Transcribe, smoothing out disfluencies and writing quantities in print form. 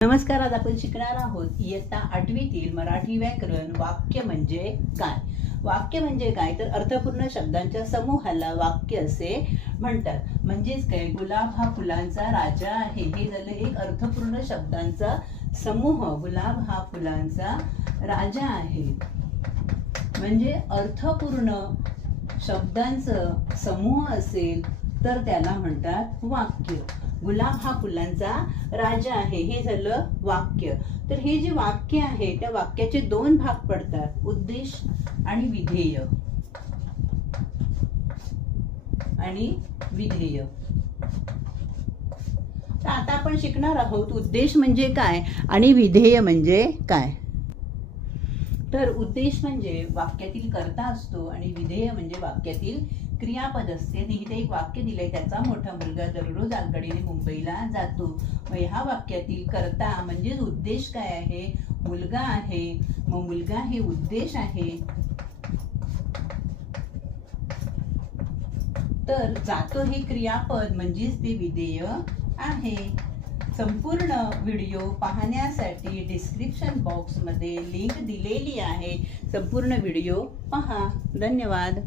नमस्कार. आज आपण शिकणार आहोत इयत्ता 8वीतील मराठी व्याकरण. वाक्य म्हणजे काय? वाक्य म्हणजे काय तर अर्थपूर्ण शब्दांच्या समूहाला वाक्य असे म्हणतात. म्हणजेच काय, गुलाब हा फुलांचा राजा आहे, हे झालं एक अर्थपूर्ण शब्दांचा समूह. गुलाब हा फुलांचा राजा आहे म्हणजे अर्थपूर्ण शब्दांचा समूह असेल तर त्याला म्हणतात वाक्य. गुलाब हा फुलांचा राजा आहे, हे झालं वाक्य. तर हे जे वाक्य आहे त्या वाक्याचे दोन भाग पडतात, उद्देश आणि विधेय. आणि विधेय. तर आता आपण शिकणार आहोत उद्देश म्हणजे काय आणि विधेय म्हणजे काय. तर उद्देश म्हणजे वाक्यातील कर्ता असतो आणि विधेय म्हणजे वाक्यातील क्रियापद असते. इथे एक वाक्य दिलंय, त्याचा मोठा मुलगा दररोज आगगाडीने मुंबईला जातो. मग ह्या वाक्यातील कर्ता म्हणजे उद्देश काय आहे? मुलगा आहे. मग मुलगा हे उद्देश आहे. तर जातो हे क्रियापद म्हणजेच ते विधेय आहे. संपूर्ण व्हिडिओ पाहण्यासाठी डिस्क्रिप्शन बॉक्समध्ये लिंक दिलेली आहे. संपूर्ण व्हिडिओ पहा. धन्यवाद.